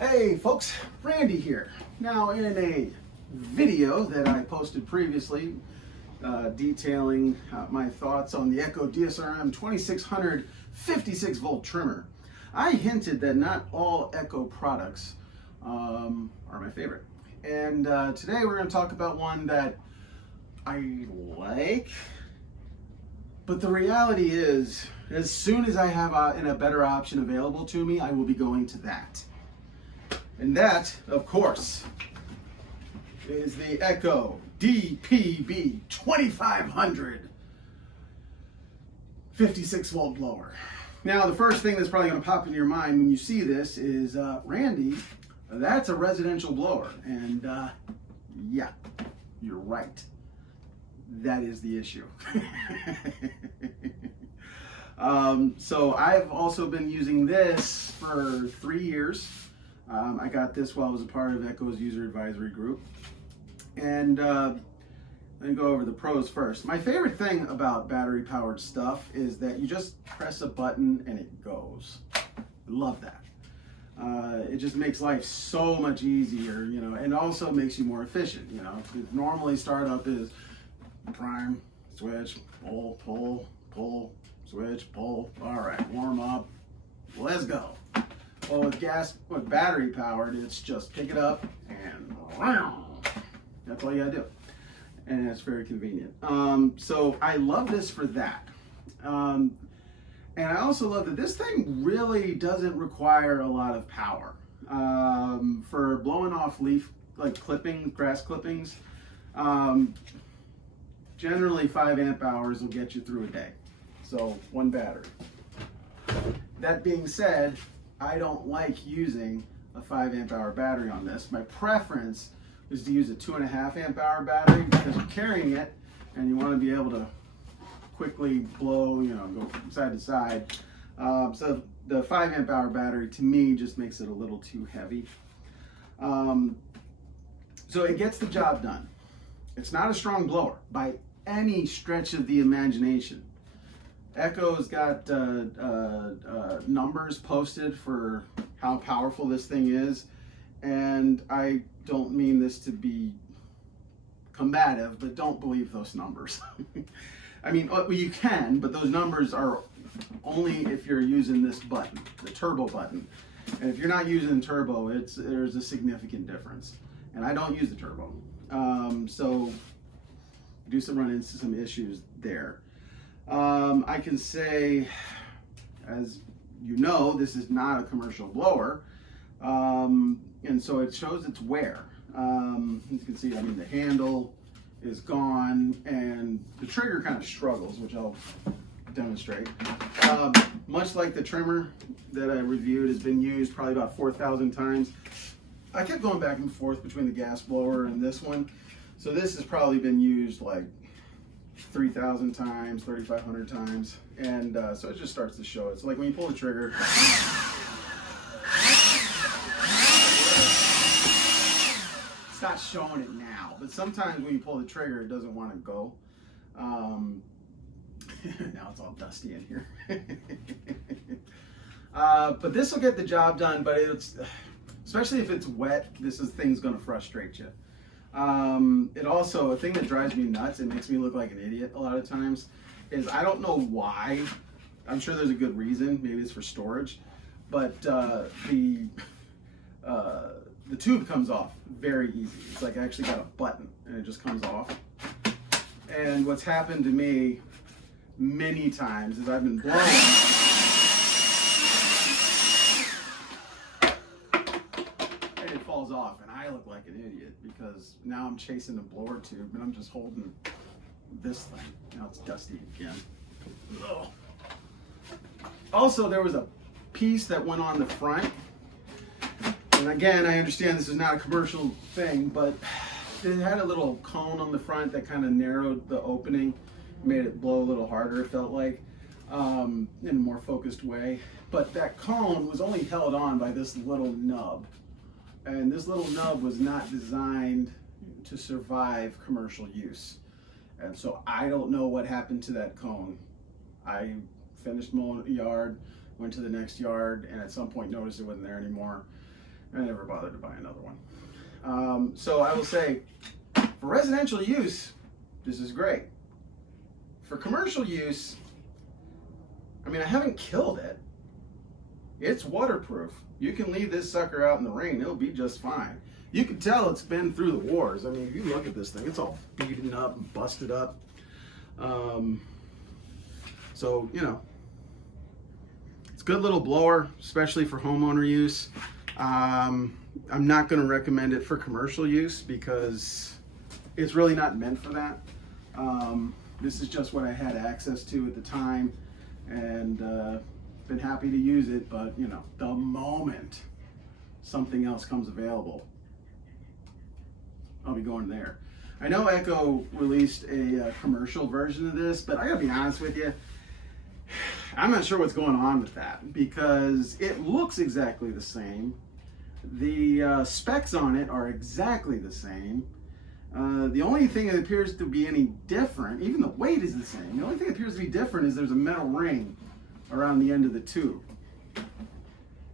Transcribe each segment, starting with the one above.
Hey folks, Randy here. Now in a video that I posted previously detailing my thoughts on the Echo DSRM 2600 56 volt trimmer, I hinted that not all Echo products are my favorite. And today we're going to talk about one that I like, but the reality is as soon as I have a better option available to me, I will be going to that. And that, of course, is the Echo DPB-2500 56 volt blower. Now, the first thing that's probably going to pop into your mind when you see this is, Randy, that's a residential blower. And yeah, you're right. That is the issue. So I've also been using this for 3 years. I got this while I was a part of Echo's user advisory group. And let me go over the pros first. My favorite thing about battery powered stuff is that you just press a button and it goes. I love that. It just makes life so much easier, you know, and also makes you more efficient, you know. Normally startup is prime, switch, pull, pull, pull, switch, pull. All right, warm up, let's go. Well, with battery powered, it's just pick it up and that's all you gotta do. And it's very convenient. So I love this for that. And I also love that this thing really doesn't require a lot of power. For blowing off leaf, like grass clippings, generally 5 amp hours will get you through a day. So one battery. That being said, I don't like using a 5 amp hour battery on this. My preference is to use a 2.5 amp hour battery because you're carrying it and you want to be able to quickly blow, you know, go from side to side. So the 5 amp hour battery to me just makes it a little too heavy. So it gets the job done. It's not a strong blower by any stretch of the imagination. Echo's got numbers posted for how powerful this thing is, and I don't mean this to be combative, but don't believe those numbers. I mean, well, you can, but those numbers are only if you're using this button, the turbo button. And if you're not using turbo, there's a significant difference. And I don't use the turbo, so I do run into some issues there. I can say, as you know, this is not a commercial blower, and so it shows its wear. As you can see, I mean, the handle is gone, and the trigger kind of struggles, which I'll demonstrate. Much like the trimmer that I reviewed has been used probably about 4,000 times. I kept going back and forth between the gas blower and this one, so this has probably been used like 3,000 times, 3,500 times, and so it just starts to show it. So like when you pull the trigger, it's not showing it now, but sometimes when you pull the trigger, it doesn't want to go. Now it's all dusty in here. But this will get the job done, but it's, especially if it's wet, thing's going to frustrate you. It also, a thing that drives me nuts, it makes me look like an idiot a lot of times, is I don't know why. I'm sure there's a good reason, maybe it's for storage, but the tube comes off very easy. It's like I actually got a button and it just comes off. And what's happened to me many times is I've been blowing and it falls off, and I look like an idiot because now I'm chasing the blower tube and I'm just holding this thing. Now it's dusty again. Ugh. Also, there was a piece that went on the front, and again, I understand this is not a commercial thing, but it had a little cone on the front that kind of narrowed the opening, made it blow a little harder, it felt like, in a more focused way. But that cone was only held on by this little nub. And this little nub was not designed to survive commercial use. And so I don't know what happened to that cone. I finished mowing the yard, went to the next yard, and at some point noticed it wasn't there anymore. I never bothered to buy another one. So I will say, for residential use, this is great. For commercial use, I mean, I haven't killed it. It's waterproof. You can leave this sucker out in the rain, it'll be just fine. You can tell it's been through the wars. I mean, if you look at this thing, it's all beaten up and busted up. So, you know, it's a good little blower, especially for homeowner use. I'm not going to recommend it for commercial use because it's really not meant for that. This is just what I had access to at the time, and been happy to use it, but you know, the moment something else comes available, I'll be going there. I know Echo released a commercial version of this, but I gotta be honest with you, I'm not sure what's going on with that because it looks exactly the same. The specs on it are exactly the same. The only thing that appears to be any different, even the weight is the same, the only thing that appears to be different is there's a metal ring around the end of the tube.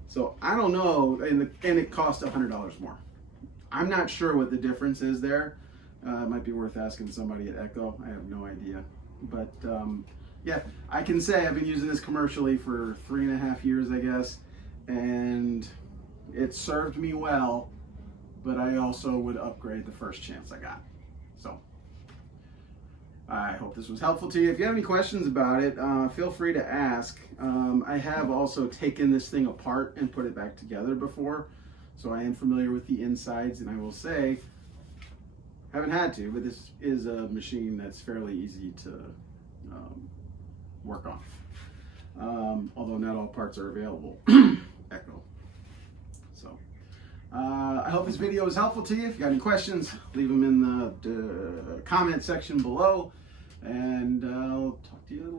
So I don't know, and it cost $100 more. I'm not sure what the difference is there. It might be worth asking somebody at Echo. I have no idea. But yeah, I can say I've been using this commercially for 3.5 years, I guess, and it served me well, but I also would upgrade the first chance I got. So I hope this was helpful to you. If you have any questions about it, feel free to ask. I have also taken this thing apart and put it back together before, so I am familiar with the insides, and I will say, haven't had to, but this is a machine that's fairly easy to work on. Although not all parts are available. Echo. So I hope this video was helpful to you. If you got any questions, leave them in the comment section below, and I'll talk to you later.